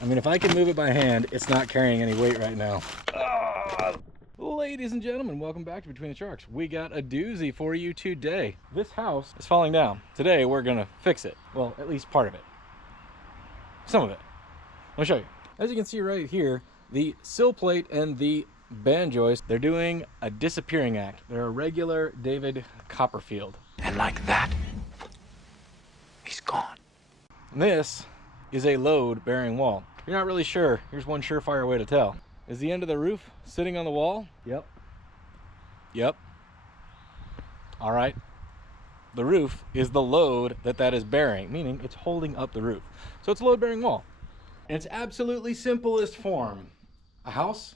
I mean, if I can move it by hand, it's not carrying any weight right now. Ladies and gentlemen, welcome back to Between the Sharks. We got a doozy for you today. This house is falling down. Today, we're gonna fix it. Well, at least part of it. Some of it. Let me show you. As you can see right here, the sill plate and the band joist, they're doing a disappearing act. They're a regular David Copperfield. And like that, he's gone. And this is a load-bearing wall. You're not really sure. Here's one surefire way to tell. Is the end of the roof sitting on the wall? Yep. Yep. All right. The roof is the load that is bearing, meaning it's holding up the roof. So it's a load-bearing wall. In its absolutely simplest form, a house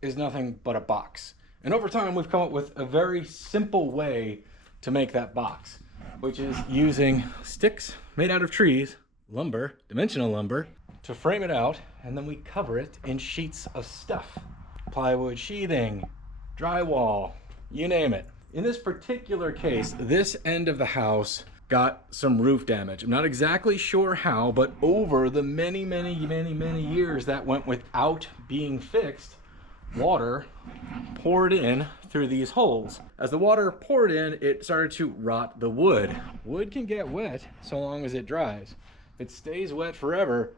is nothing but a box. And over time, we've come up with a very simple way to make that box, which is using sticks made out of trees, lumber, dimensional lumber, to frame it out, and then we cover it in sheets of stuff. Plywood sheathing, drywall, you name it. In this particular case, this end of the house got some roof damage. I'm not exactly sure how, but over the many years that went without being fixed, water poured in through these holes. As the water poured in, it started to rot the wood. Wood can get wet so long as it dries. If it stays wet forever,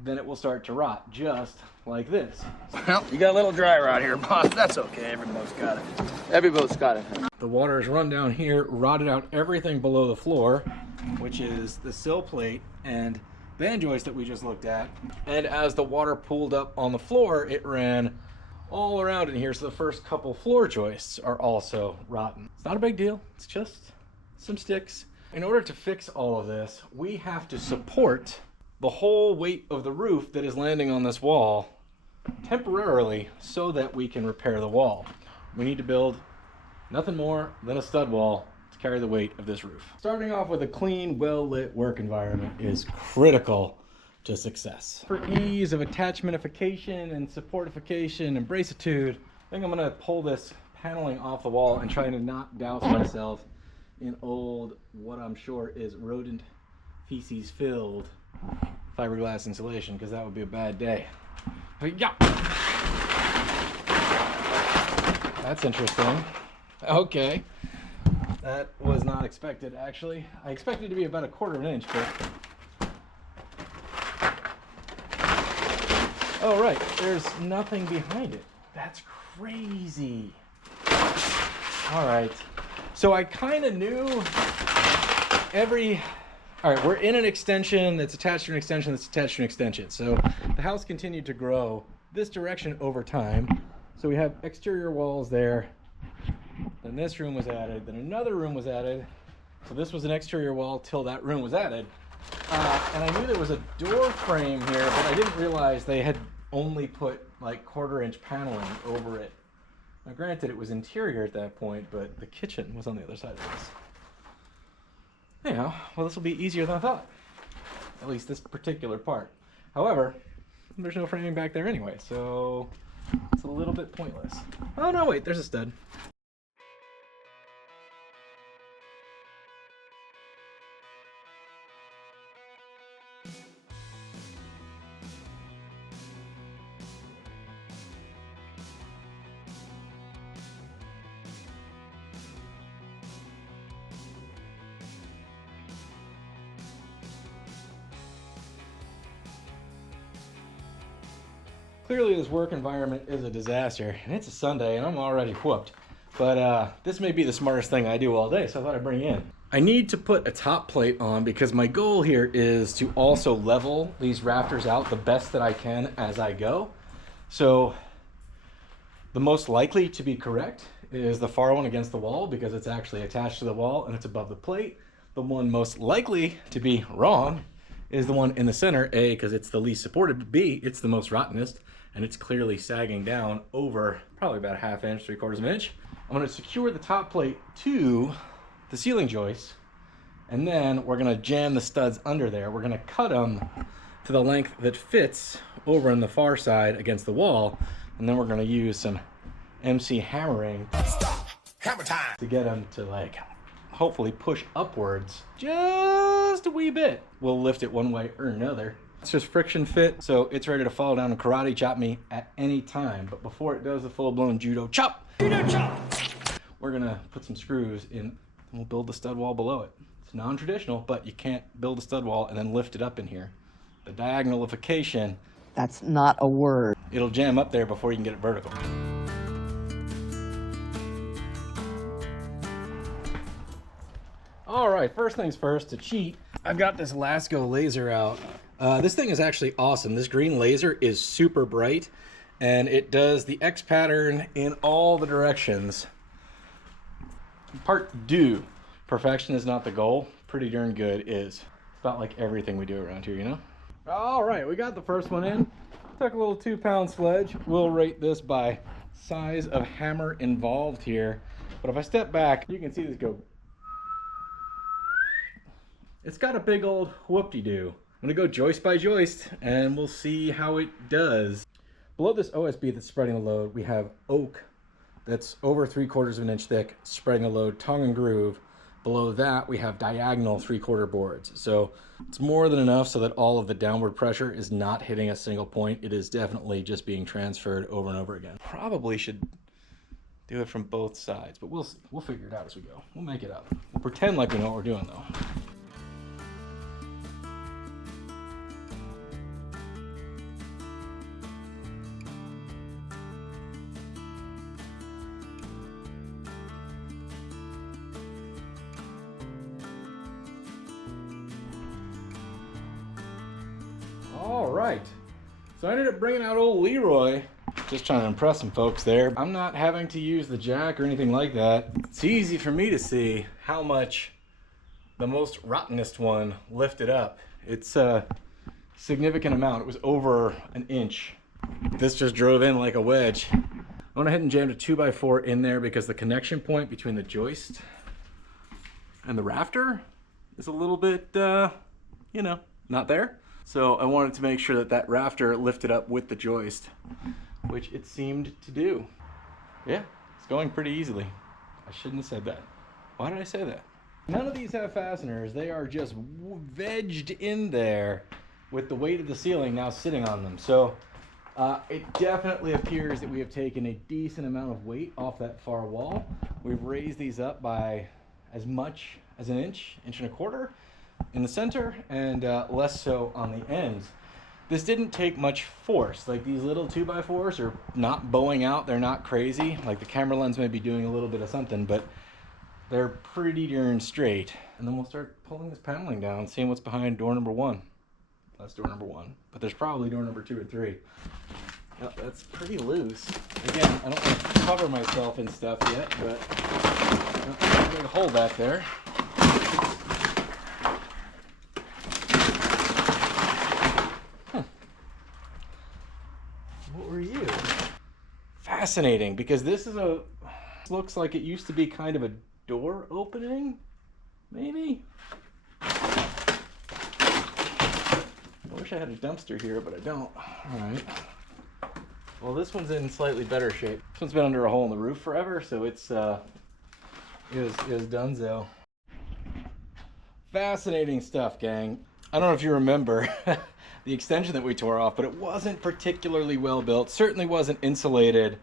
then it will start to rot, just like this. Well, you got a little dry rot here, boss. That's okay. Every boat's got it. Every boat's got it. The water has run down here, rotted out everything below the floor, which is the sill plate and band joist that we just looked at. And as the water pooled up on the floor, it ran all around in here. So the first couple floor joists are also rotten. It's not a big deal. It's just some sticks. In order to fix all of this, we have to support the whole weight of the roof that is landing on this wall temporarily so that we can repair the wall. We need to build nothing more than a stud wall to carry the weight of this roof. Starting off with a clean, well-lit work environment is critical to success. For ease of attachmentification and supportification and bracitude, I think I'm gonna pull this paneling off the wall and try to not douse myself in old, what I'm sure is rodent feces filled fiberglass insulation, because that would be a bad day. Yeah. That's interesting. Okay. That was not expected, actually. I expected it to be about 1/4 inch, but... Oh, right. There's nothing behind it. That's crazy. All right. So I kind of knew all right, we're in an extension that's attached to an extension that's attached to an extension. So the house continued to grow this direction over time. So we have exterior walls there. Then this room was added. Then another room was added. So this was an exterior wall till that room was added. And I knew there was a door frame here, but I didn't realize they had only put like 1/4 inch paneling over it. Now granted, it was interior at that point, but the kitchen was on the other side of this. Anyhow, well, this will be easier than I thought. At least this particular part. However, there's no framing back there anyway, so it's a little bit pointless. Oh no, wait, there's a stud. Clearly this work environment is a disaster, and it's a Sunday and I'm already whooped. But this may be the smartest thing I do all day, so I thought I'd bring you in. I need to put a top plate on because my goal here is to also level these rafters out the best that I can as I go. So the most likely to be correct is the far one against the wall because it's actually attached to the wall and it's above the plate. The one most likely to be wrong is the one in the center, A, because it's the least supported, but B, it's the most rottenest, and it's clearly sagging down over probably about 1/2 inch, 3/4 inch. I'm gonna secure the top plate to the ceiling joist, and then we're gonna jam the studs under there. We're gonna cut them to the length that fits over on the far side against the wall, and then we're gonna use some MC hammering Hammer time! to get them to like hopefully push upwards just a wee bit. We'll lift it one way or another It's just friction fit, so it's ready to fall down and karate chop me at any time. But before it does the full-blown judo chop, we're gonna put some screws in, and we'll build the stud wall below it. It's non-traditional, but you can't build a stud wall and then lift it up in here. The diagonalification, that's not a word. It'll jam up there before you can get it vertical. All right, first things first, to cheat, I've got this Lasco laser out. This thing is actually awesome. This green laser is super bright, and it does the X pattern in all the directions. Part deux, perfection is not the goal. Pretty darn good is. It's about like everything we do around here, you know? All right, we got the first one in. Took a little 2-pound sledge. We'll rate this by size of hammer involved here. But if I step back, you can see this go. It's got a big old whoop-de-doo. I'm gonna go joist by joist and we'll see how it does. Below this OSB that's spreading the load, we have oak that's over 3/4 of an inch thick, spreading the load tongue and groove. Below that, we have diagonal 3/4 boards. So it's more than enough so that all of the downward pressure is not hitting a single point. It is definitely just being transferred over and over again. Probably should do it from both sides, but we'll figure it out as we go. We'll make it up. We'll pretend like we know what we're doing though. All right, so I ended up bringing out old Leroy, just trying to impress some folks there. I'm not having to use the jack or anything like that. It's easy for me to see how much the most rottenest one lifted up. It's a significant amount. It was over an inch. This just drove in like a wedge. I went ahead and jammed a 2x4 in there because the connection point between the joist and the rafter is a little bit, you know, not there. So I wanted to make sure that that rafter lifted up with the joist, which it seemed to do. Yeah, it's going pretty easily. I shouldn't have said that. Why did I say that? None of these have fasteners. They are just vegged in there with the weight of the ceiling now sitting on them. So it definitely appears that we have taken a decent amount of weight off that far wall. We've raised these up by as much as an inch, 1.25 inches in the center, and less so on the ends. This didn't take much force. Like, these little 2x4s are not bowing out. They're not crazy. Like, the camera lens may be doing a little bit of something, but they're pretty darn straight. And then we'll start pulling this paneling down, seeing what's behind door number 1. That's door number 1, but there's probably door number 2 or 3. Yep, that's pretty loose. Again, I don't want to cover myself in stuff yet, but I'm going to hold that there. What were you? Fascinating, because this looks like it used to be kind of a door opening, maybe? I wish I had a dumpster here, but I don't. All right. Well, this one's in slightly better shape. This one's been under a hole in the roof forever, so it's is donezo. Fascinating stuff, gang. I don't know if you remember the extension that we tore off, but it wasn't particularly well built. Certainly wasn't insulated.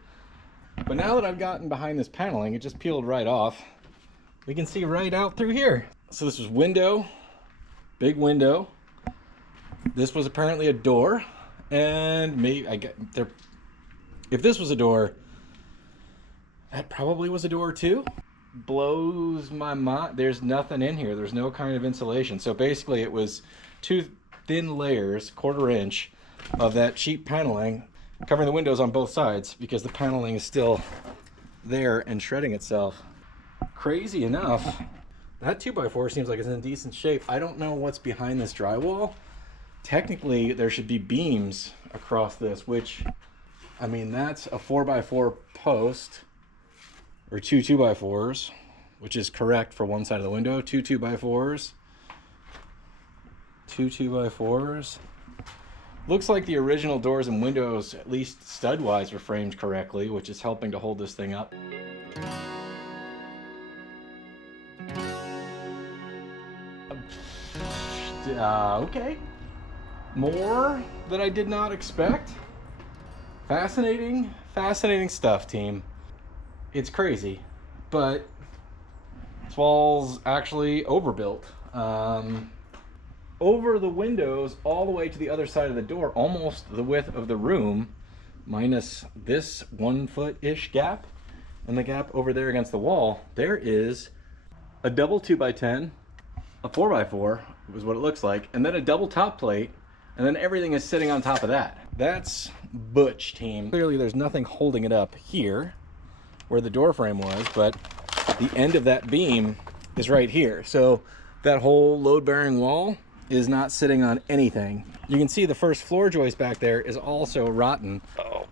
But now that I've gotten behind this paneling, it just peeled right off. We can see right out through here. So this was window, big window. This was apparently a door, and maybe if this was a door, that probably was a door too. Blows my mind. There's nothing in here. There's no kind of insulation. So basically it was 2 thin layers, 1/4 inch, of that cheap paneling covering the windows on both sides because the paneling is still there and shredding itself. Crazy enough, that 2x4 seems like it's in decent shape. I don't know what's behind this drywall. Technically, there should be beams across this, which, I mean, that's a 4x4 post, or 2 2x4s, which is correct for one side of the window. 2 2x4s, 2 2x4s. Looks like the original doors and windows, at least stud-wise, were framed correctly, which is helping to hold this thing up. Okay. More that I did not expect. Fascinating stuff, team. It's crazy, but this wall's actually overbuilt. Over the windows, all the way to the other side of the door, almost the width of the room, minus this 1 foot-ish gap, and the gap over there against the wall, there is a double 2x10, a 4x4 was what it looks like, and then a double top plate, and then everything is sitting on top of that. That's butch, team. Clearly there's nothing holding it up here where the door frame was, but the end of that beam is right here. So that whole load-bearing wall is not sitting on anything. You can see the first floor joist back there is also rotten. Oh,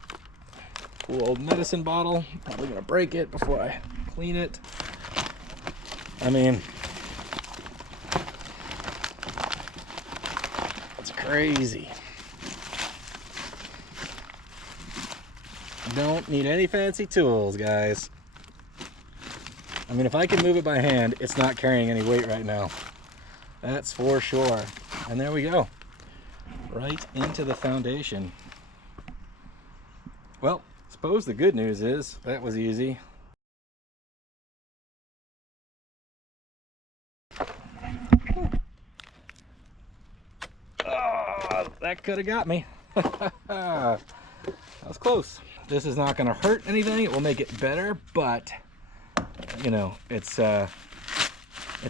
cool old medicine bottle. Probably gonna break it before I clean it. I mean, it's crazy. Don't need any fancy tools, guys. I mean, if I can move it by hand, it's not carrying any weight right now. That's for sure. And there we go. Right into the foundation. Well, suppose the good news is that was easy. Oh, that could have got me. That was close. This is not going to hurt anything. It will make it better, but you know, it's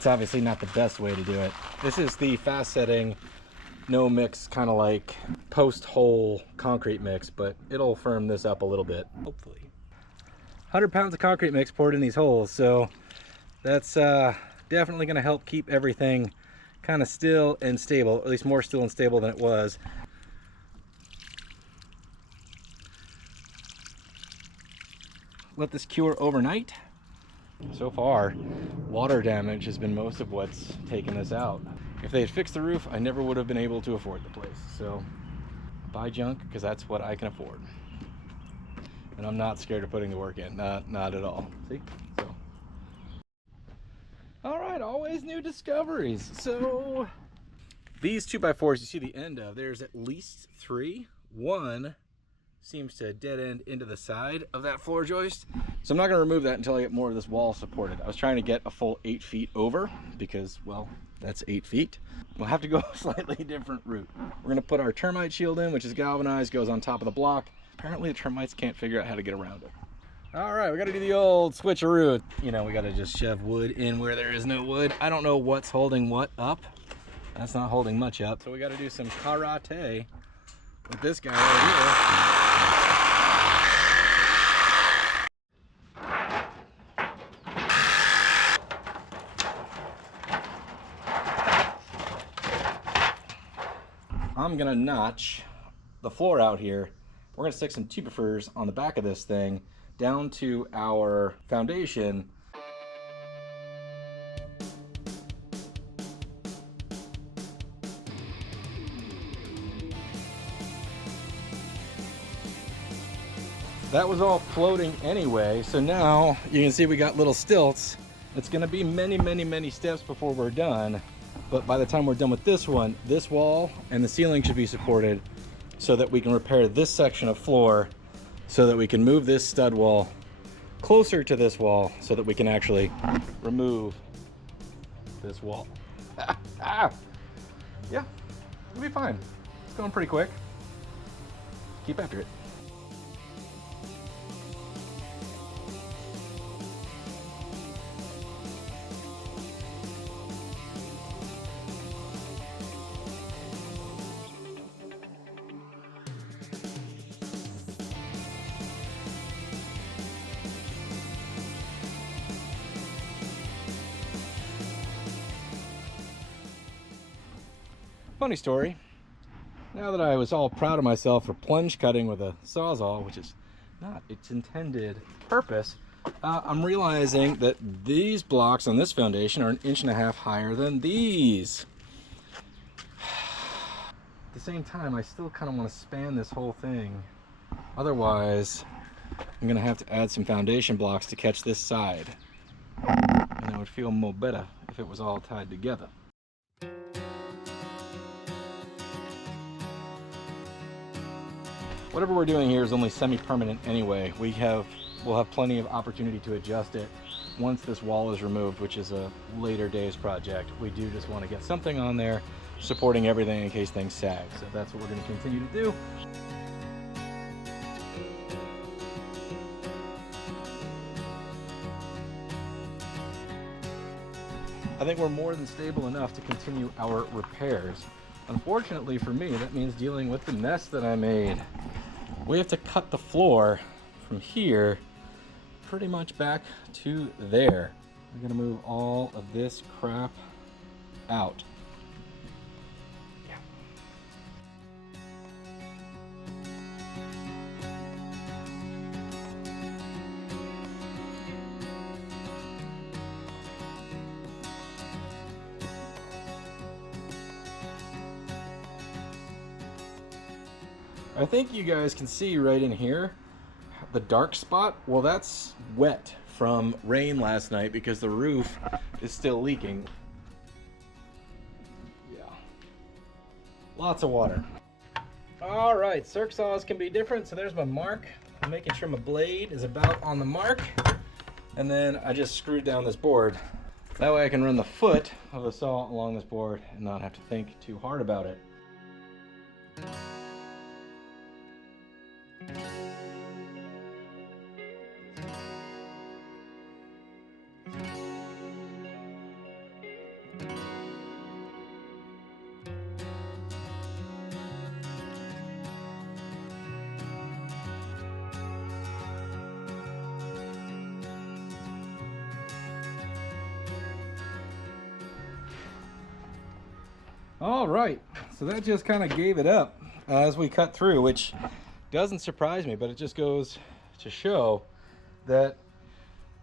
obviously not the best way to do it. This is the fast setting, no mix, kind of like post hole concrete mix, but it'll firm this up a little bit, hopefully. 100 pounds of concrete mix poured in these holes, so that's definitely going to help keep everything kind of still and stable, at least more still and stable than it was. Let this cure overnight. So far, water damage has been most of what's taken this out. If they had fixed the roof, I never would have been able to afford the place. So buy junk, because that's what I can afford. And I'm not scared of putting the work in, not at all. See? So. All right, always new discoveries. So these 2x4s you see the end of, there's at least 3. One seems to dead end into the side of that floor joist. So I'm not going to remove that until I get more of this wall supported. I was trying to get a full 8 feet over because, well, that's 8 feet. We'll have to go a slightly different route. We're going to put our termite shield in, which is galvanized, goes on top of the block. Apparently the termites can't figure out how to get around it. All right, we got to do the old switcheroo. You know, we got to just shove wood in where there is no wood. I don't know what's holding what up. That's not holding much up. So we got to do some karate with this guy right here. I'm gonna notch the floor out here. We're gonna stick some tubifers on the back of this thing down to our foundation. That was all floating anyway, so now you can see we got little stilts. It's gonna be many, many, many steps before we're done. But by the time we're done with this one, this wall and the ceiling should be supported so that we can repair this section of floor, so that we can move this stud wall closer to this wall so that we can actually remove this wall. Yeah, it'll be fine. It's going pretty quick. Keep after it. Funny story, now that I was all proud of myself for plunge cutting with a Sawzall, which is not its intended purpose, I'm realizing that these blocks on this foundation are 1.5 inches higher than these. At the same time, I still kind of want to span this whole thing. Otherwise, I'm going to have to add some foundation blocks to catch this side. And I would feel more better if it was all tied together. Whatever we're doing here is only semi-permanent anyway. We'll have plenty of opportunity to adjust it once this wall is removed, which is a later days project. We do just want to get something on there supporting everything in case things sag. So that's what we're going to continue to do. I think we're more than stable enough to continue our repairs. Unfortunately for me, that means dealing with the mess that I made. We have to cut the floor from here pretty much back to there. I'm gonna move all of this crap out. Yeah. I think you guys can see right in here the dark spot. Well, that's wet from rain last night because the roof is still leaking. Yeah, lots of water. All right, circ saws can be different. So there's my mark. I'm making sure my blade is about on the mark, and then I just screwed down this board. That way I can run the foot of the saw along this board and not have to think too hard about it. All right, so that just kind of gave it up as we cut through, which doesn't surprise me, but it just goes to show that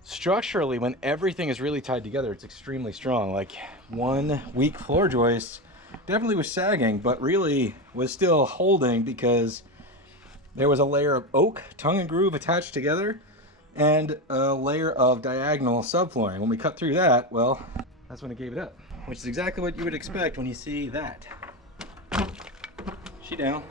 structurally, when everything is really tied together, it's extremely strong. Like, one weak floor joist definitely was sagging, but really was still holding because there was a layer of oak, tongue and groove attached together, and a layer of diagonal subflooring. When we cut through that, well, that's when it gave it up, which is exactly what you would expect when you see that. She down.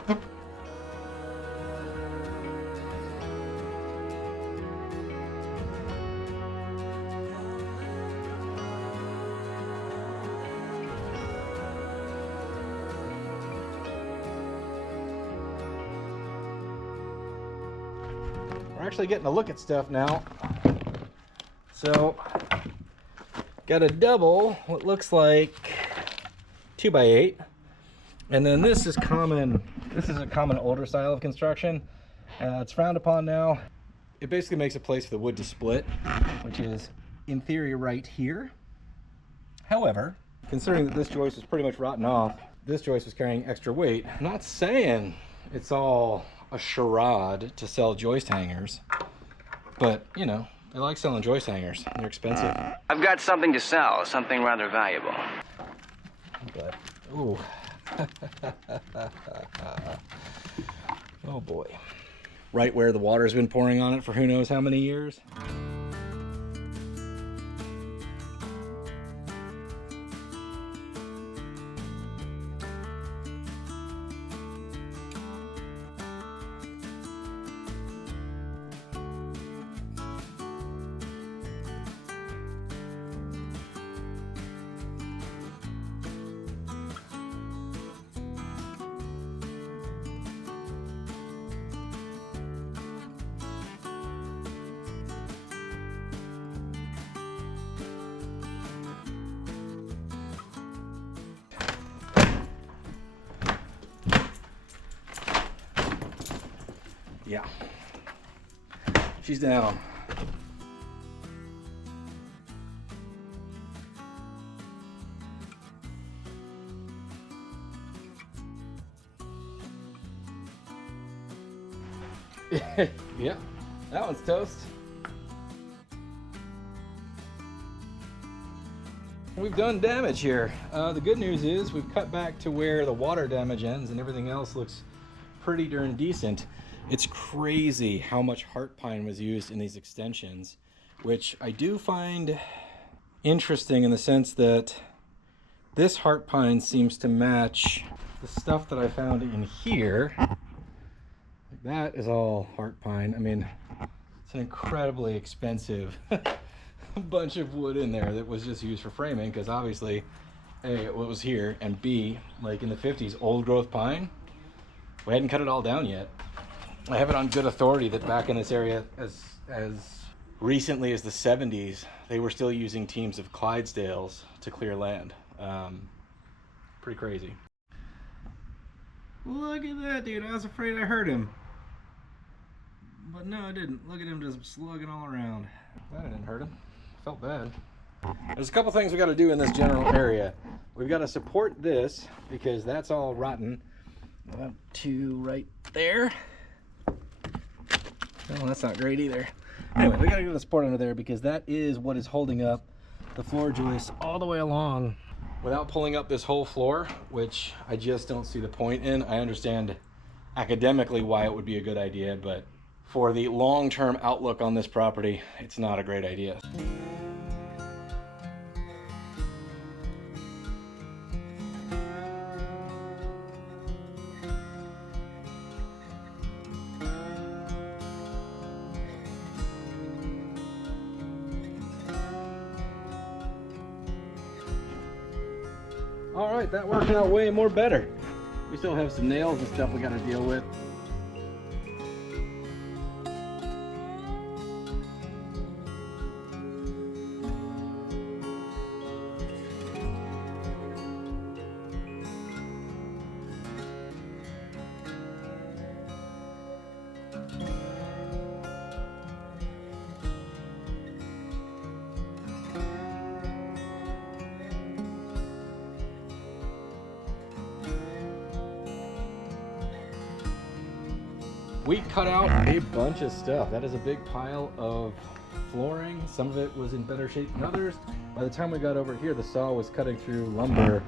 We're actually getting a look at stuff now. So, got a double, what looks like 2x8, and then this is common. This is a common older style of construction. It's frowned upon now. It basically makes a place for the wood to split, which is in theory right here. However, considering that this joist was pretty much rotten off, this joist was carrying extra weight. I'm not saying it's all a charade to sell joist hangers, but you know, I like selling joist hangers. They're expensive. I've got something to sell, something rather valuable. But, ooh. Oh boy. Right where the water's been pouring on it for who knows how many years. Yeah, she's down. Yeah, that one's toast. We've done damage here. The good news is we've cut back to where the water damage ends and everything else looks pretty darn decent. It's crazy how much heart pine was used in these extensions, which I do find interesting in the sense that this heart pine seems to match the stuff that I found in here. That is all heart pine. I mean, it's an incredibly expensive bunch of wood in there that was just used for framing, because obviously, A, it was here, and B, like in the 50s, old growth pine, we hadn't cut it all down yet. I have it on good authority that back in this area, as recently as the 70s, they were still using teams of Clydesdales to clear land. Pretty crazy. Look at that, dude. I was afraid I hurt him. But no, I didn't. Look at him just slugging all around. That didn't hurt him. Felt bad. There's a couple things we got to do in this general area. We've got to support this because that's all rotten. About two right there. Oh, that's not great either. Anyway, we got to get the support under there because that is what is holding up the floor joists all the way along. Without pulling up this whole floor, which I just don't see the point in. I understand academically why it would be a good idea, but for the long-term outlook on this property, it's not a great idea. All right, that worked out way more better. We still have some nails and stuff we got to deal with. We cut out a bunch of stuff. That is a big pile of flooring. Some of it was in better shape than others. By the time we got over here, the saw was cutting through lumber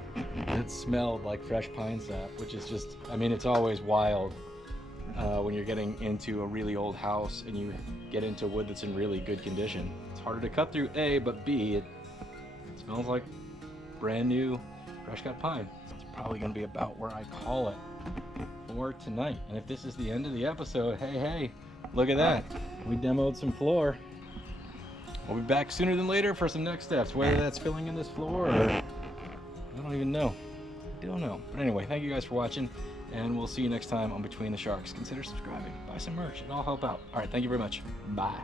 that smelled like fresh pine sap, which is just, I mean, it's always wild when you're getting into a really old house and you get into wood that's in really good condition. It's harder to cut through, A, but B, it smells like brand new, fresh cut pine. So it's probably gonna be about where I call it for tonight. And if this is the end of the episode, hey, look at that. We demoed some floor. We'll be back sooner than later for some next steps, whether that's filling in this floor or I don't even know. I don't know. But anyway, thank you guys for watching, and we'll see you next time on Between the Sharks. Consider subscribing, buy some merch, it all help out. All right, thank you very much. Bye.